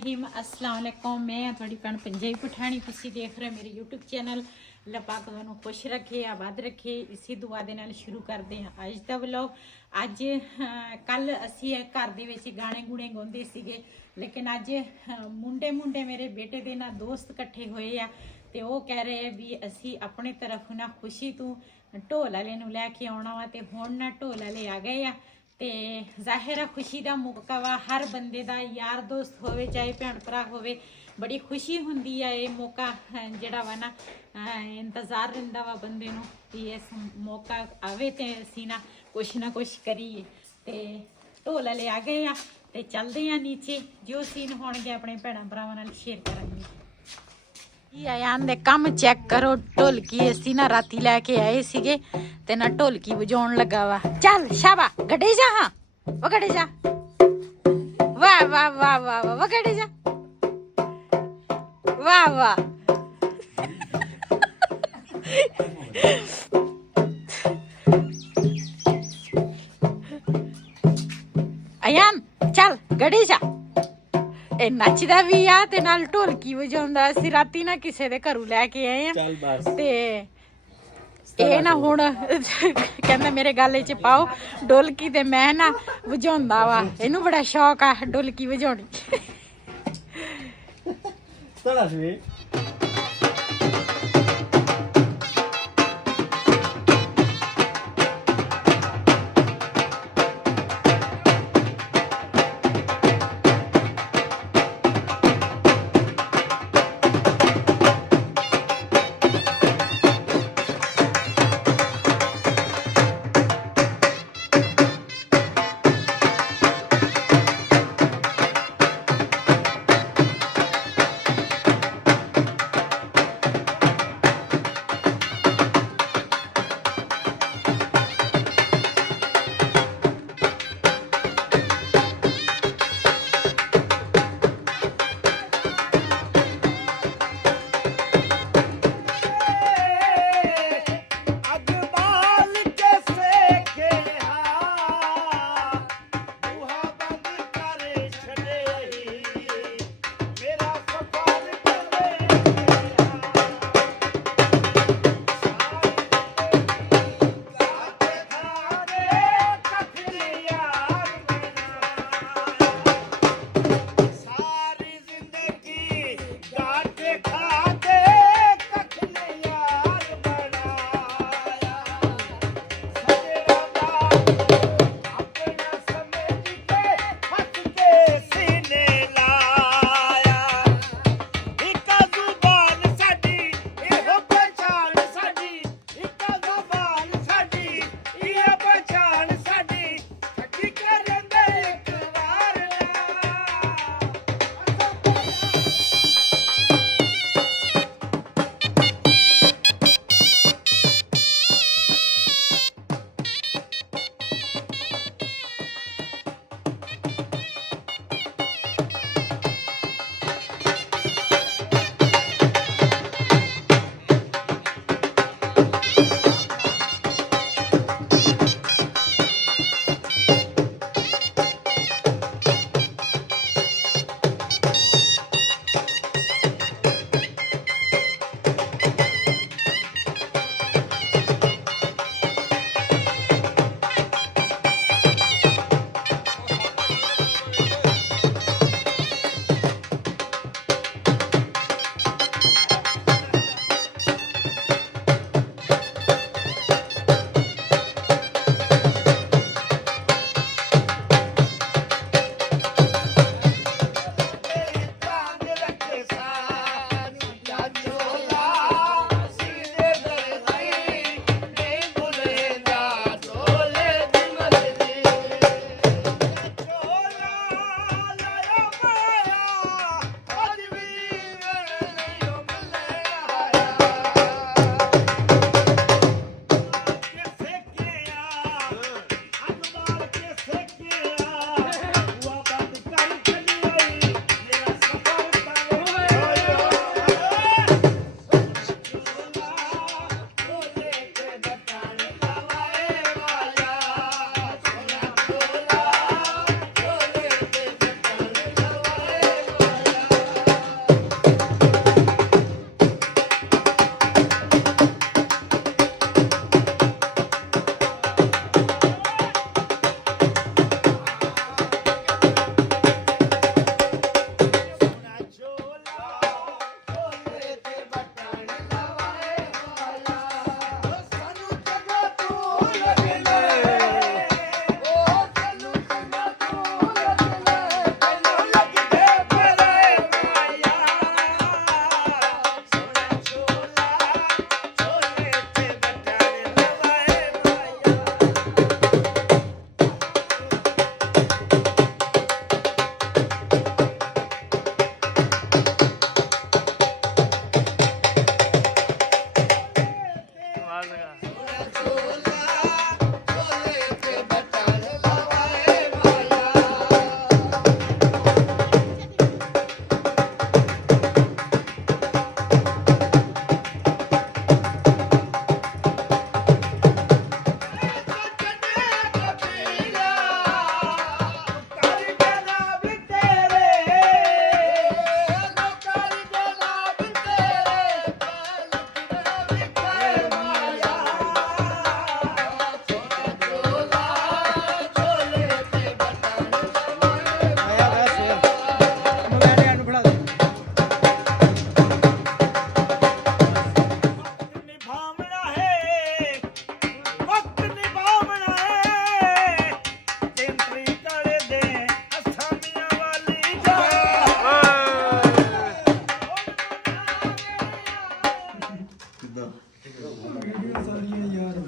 रहीम अस्सलाम वालेकुम। मैं थोड़ी भैन पंजाबी पठानी, तुसी देख रहे मेरे यूट्यूब चैनल। अल्लाह पाक तुहानू खुश रखे, आबाद रखे। इसी दुआ दे नाल शुरू करते हैं अज दा व्लॉग। अज कल असी घर दे विच गाने गुणे गाउंदे सीगे, लेकिन अज मुंडे मुंडे मेरे बेटे दे ना दोस्त इकट्ठे होए आ ते वो कह रहे हैं भी असी अपनी तरफ ना खुशी तू ढोल वाले नू लैके आउणा वा, ते हुण ना ढोल वाले आ गए आ। ते जाहिर है खुशी का मौका वा, हर बंदे का यार दोस्त होवे चाहे भैन भरा होवे, बड़ी खुशी हुंदी है। ये मौका जिहड़ा वा ना इंतजार रहिंदा वा बंदे नूं कि इस मौका आवे ते असीं ना कुछ करिए। ते ढोल वाले आ गए आ ते चलदे आ नीचे, जो सीन होणगे अपने भैणां भरावां नाल शेयर करांगे। आयान दे कम चेक करो, ढोलकी असी ना राती लैके आए सीगे ते ना ढोलकी बजाउण लगा वा। चल शाबा गड्डे जा, हाँ वो गड्डे जा, वाह वाह वाह वाह वाह, वो गड्डे जा, वाह वाह। आयान चल गड्डे जा। ਇਹ ਨੱਚਦਾ ਵੀ ਆ ਤੇ ਨਾਲ ਢੋਲਕੀ ਵਜਾਉਂਦਾ। ਅਸੀਂ ਰਾਤੀ ਨਾ ਕਿਸੇ ਦੇ ਘਰੋਂ ਲੈ ਕੇ ਆਏ ਆ ਤੇ ਇਹ ਨਾ ਹੁਣ ਕਹਿੰਦਾ ਮੇਰੇ ਗਾਲੇ 'ਚ ਪਾਓ ਢੋਲਕੀ, ਤੇ ਮੈਂ ਨਾ ਵਜਾਉਂਦਾ ਵਾ। ਇਹਨੂੰ ਬੜਾ ਸ਼ੌਕ ਆ ਢੋਲਕੀ ਵਜਾਉਣੀ।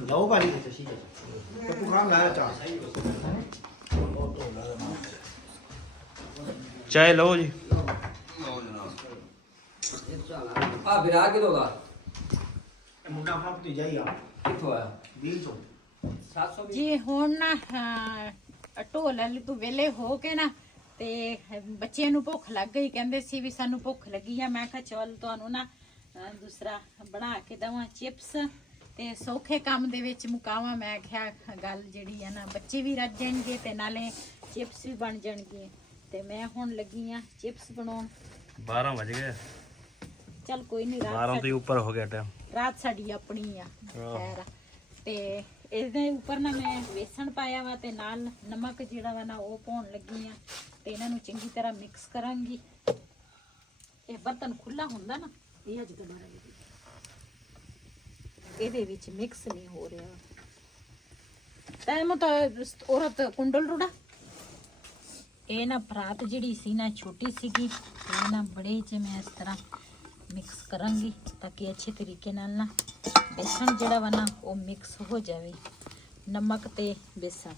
ਲਓ ਭਾਜੀ ਪੱਪੂ ਖਾਨ ਲਾਇਆ ਚਾਹ ਚਾਹ ਲਓ ਜੀ। ਆ ਵਿਰਾਗ ਕਿਦੋਂ ਦਾ ਮੁੰਡਾ ਆਪਣਾ ਭਤੀਜਾ ਹੀ ਆ ਕਿੱਥੋਂ ਆਇਆ 20 ਤੋਂ 720 ਜੀ ਹੁਣ ਨਾ ਢੋਲ ਵਾਲੇ ਤੋਂ ਵਿਹਲੇ ਹੋ ਕੇ ਨਾ ਤੇ ਬੱਚਿਆਂ ਨੂੰ ਭੁੱਖ ਲੱਗ ਗਈ, ਕਹਿੰਦੇ ਸੀ ਵੀ ਸਾਨੂੰ ਭੁੱਖ ਲੱਗੀ ਆ। ਮੈਂ ਕਿਹਾ ਚਲ ਤੁਹਾਨੂੰ ਨਾ ਦੂਸਰਾ ਬਣਾ ਕੇ ਦਵਾਂ ਚਿਪਸ ਤੇ ਸੌਖੇ ਕੰਮ ਦੇ ਵਿੱਚ ਮੁਕਾਵਾਂ। ਮੈਂ ਕਿਹਾ ਗੱਲ ਜਿਹੜੀ ਆ ਨਾ ਬੱਚੇ ਵੀ ਰੱਜ ਜਾਣਗੇ ਤੇ ਨਾਲੇ ਚਿਪਸ ਵੀ ਬਣ ਜਾਣਗੇ। ਤੇ ਮੈਂ ਹੁਣ ਲੱਗੀ ਆ ਚਿਪਸ ਬਣਾਉਣ। 12 ਵਜ ਗਏ। ਚਲ ਕੋਈ ਨਹੀਂ, 12 ਤੋਂ ਉੱਪਰ ਹੋ ਗਿਆ ਟਾਈਮ। ਰਾਤ ਸਾਡੀ ਆਪਣੀ ਆ ਖੈਰ। ਤੇ ਇਹਦੇ ਉੱਪਰ ਨਾ ਮੈਂ ਵੇਸਣ ਪਾਇਆ ਵਾ ਤੇ ਨਾਲ ਨਮਕ ਜਿਹੜਾ ਵਾ ਨਾ ਉਹ ਪਾਉਣ ਲੱਗੀ ਆ ਤੇ ਇਹਨਾਂ ਨੂੰ ਚੰਗੀ ਤਰ੍ਹਾਂ ਮਿਕਸ ਕਰਾਂਗੀ। ਇਹ ਬਰਤਨ ਖੁੱਲਾ ਹੁੰਦਾ ਨਾ, ਇਹ ਅੱਜ ਦੁਬਾਰਾ ਇਹਦੇ ਵਿੱਚ ਮਿਕਸ ਨਹੀਂ ਹੋ ਰਿਹਾ। ਤੈਨੂੰ ਤਾਂ ਔਰਤ ਕੁੰਡਲ ਰੋੜਾ। ਇਹ ਨਾ ਪਰਾਤ ਜਿਹੜੀ ਸੀ ਨਾ ਛੋਟੀ ਸੀਗੀ ਤੇ ਨਾ ਬੜੇ ਚ ਮੈਂ ਇਸ ਤਰ੍ਹਾਂ ਮਿਕਸ ਕਰਾਂਗੀ ਤਾਂ ਕਿ ਅੱਛੇ ਤਰੀਕੇ ਨਾਲ ਨਾ बेसन जड़ा वा ना वो मिक्स हो जाए, नमक ते बेसन।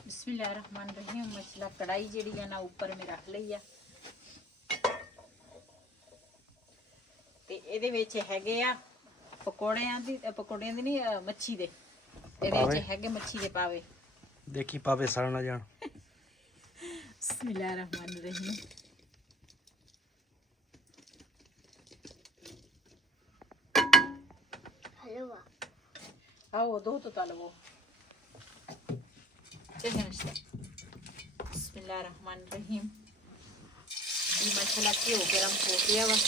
बिस्मिल्लाहिर्रहमानिर्रहीम। मसला कढ़ाई जिहड़ी है ना ऊपर में रख लई है ते इहदे विच हैगे आ पकौड़ियां दी नहीं मच्छी दे। इहदे विच हैगे मच्छी दे पावे। देखी पावे सड़ ना जान। बिस्मिल्लाहिर्रहमानिर्रहीम। आओ दो तो तलवो। बिस्मिल्लाहिर्रहमानिर्रहीम। ये मसाला घ्यो गरम हो गया वा।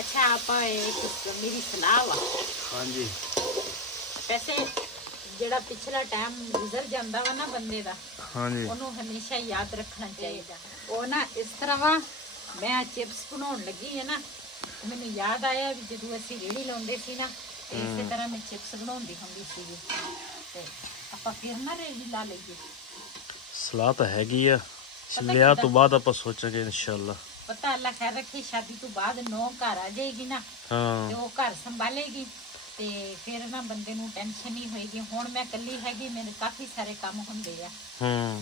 अच्छा आप मेरी सलाह वा। हाँ जी। वैसे जेड़ा पिछला टाइम गुजर जाता वा ना बंदे दा, हाँ जी, ओनू हमेशा याद रखना चाहिए। वो ना इस तरह वा मैं चिप्स बनाने लगी है ना, मैंने याद आया भी जदों असीं रेहड़ी लाउंदे सी ना ते इसे तरह मैं चिप्स बनाउंदी हुंदी सी ते आपां फिर ना रेहड़ी ला लईए। सलाह तो हैगी आ, लिया तो बाद आपां सोचांगे इंशाअल्लाह। पता अल्लाह खैर रखे, शादी तो बाद नौ घर आ जाएगी ना हाँ ते वो घर संभालेगी ते फिर ना बंदे नूं टेंशन नहीं होएगी। हुण मैं कल्ली हैगी, मेरे काफ़ी सारे काम हुंदे आ।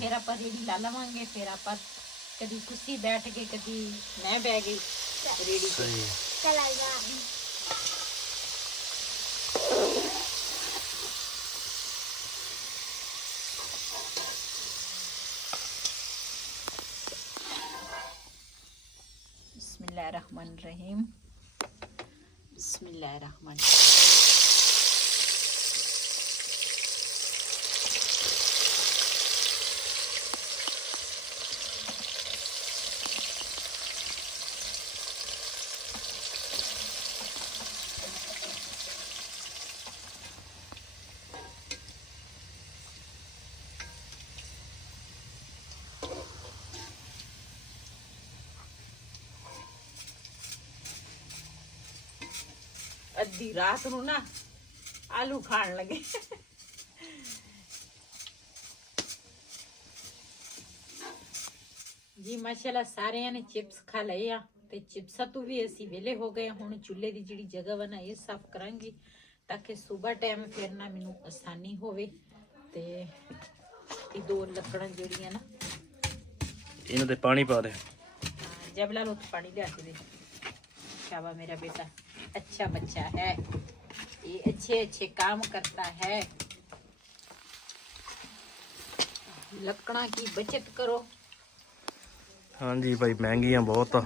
फिर आपां रेहड़ी ला लवांगे, फिर आपां कदी तुसी बैठ गए कदी मैं बह गई रेहड़ी ते। बिस्मिल्लाहिर्रहमानिर्रहीम। बिस्मिल्लाहिर्रहमानिर्रहीम। अद्धी रात नूं ना आलू खाण लगे। जी माशाल्लाह सारे ने चिप्स खा लए आ ते चिप्सां तो भी असी वेले हो गए। हुण चुल्हे दी जिहड़ी जगह वा ना ये साफ करांगी ताकि सुबह टाइम फिर ना मैनूं आसानी होवे। ते ये दो लकड़ां जिहड़ियां ना इन्हां ते पानी पा दे। जबला लो पानी लिया के दे। शाबा मेरा बेटा अच्छा बच्चा है, ये अच्छे अच्छे काम करता है। लकड़ा की बचत करो। हाँ जी भाई, महंगियां बहुत आ।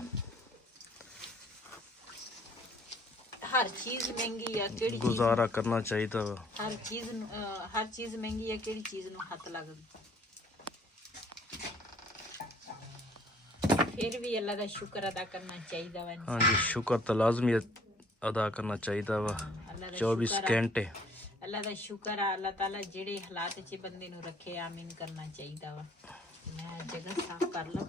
हर चीज महंगी है केड़ी चीज गुजारा करना चाहिए वा हर चीज महंगी है केड़ी चीज नु हथ लगदा फिर भी अल्लाह दा शुक्र अदा करना चाहिए वा हाँ जी शुक्र तो लाजमी अदा करना चाहिए वा अल्लाह दा 24 घंटे अल्लाह दा शुक्र है अल्लाह ताला जेड़े हालात च बंदे नु रखे आमीन करना चाहिए वा मैं जगह साफ कर ला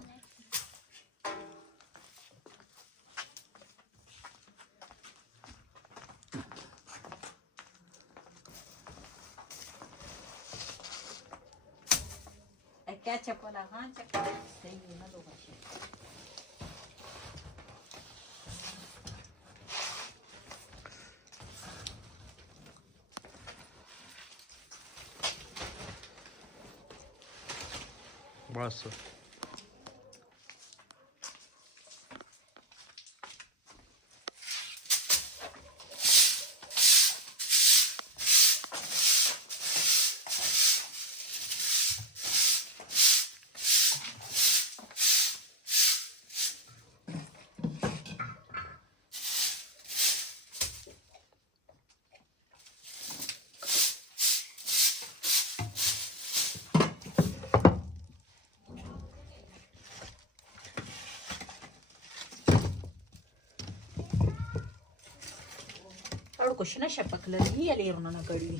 क्या चप्पल हाँ चप्पल सही है ना दो बच्चे बस और कुछ ना शपक लगी अली उन्होंने कड़ी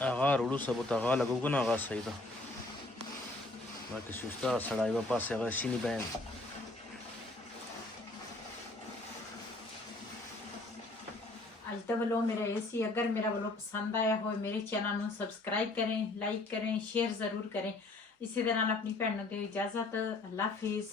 आगा रोडू सब आगा लगोगा ना आगा सही था बाकी सुस्ता सड़ाई वा पास आगा शीनी बैन आज का व्लॉग मेरा ऐसी अगर मेरा व्लॉग पसंद आया हो मेरे चैनल ਨੂੰ सब्सक्राइब करें लाइक करें शेयर जरूर करें इसी तरह अपनी भैन ਨੂੰ ਦਿਓ इजाजत अल्लाह हाफिज।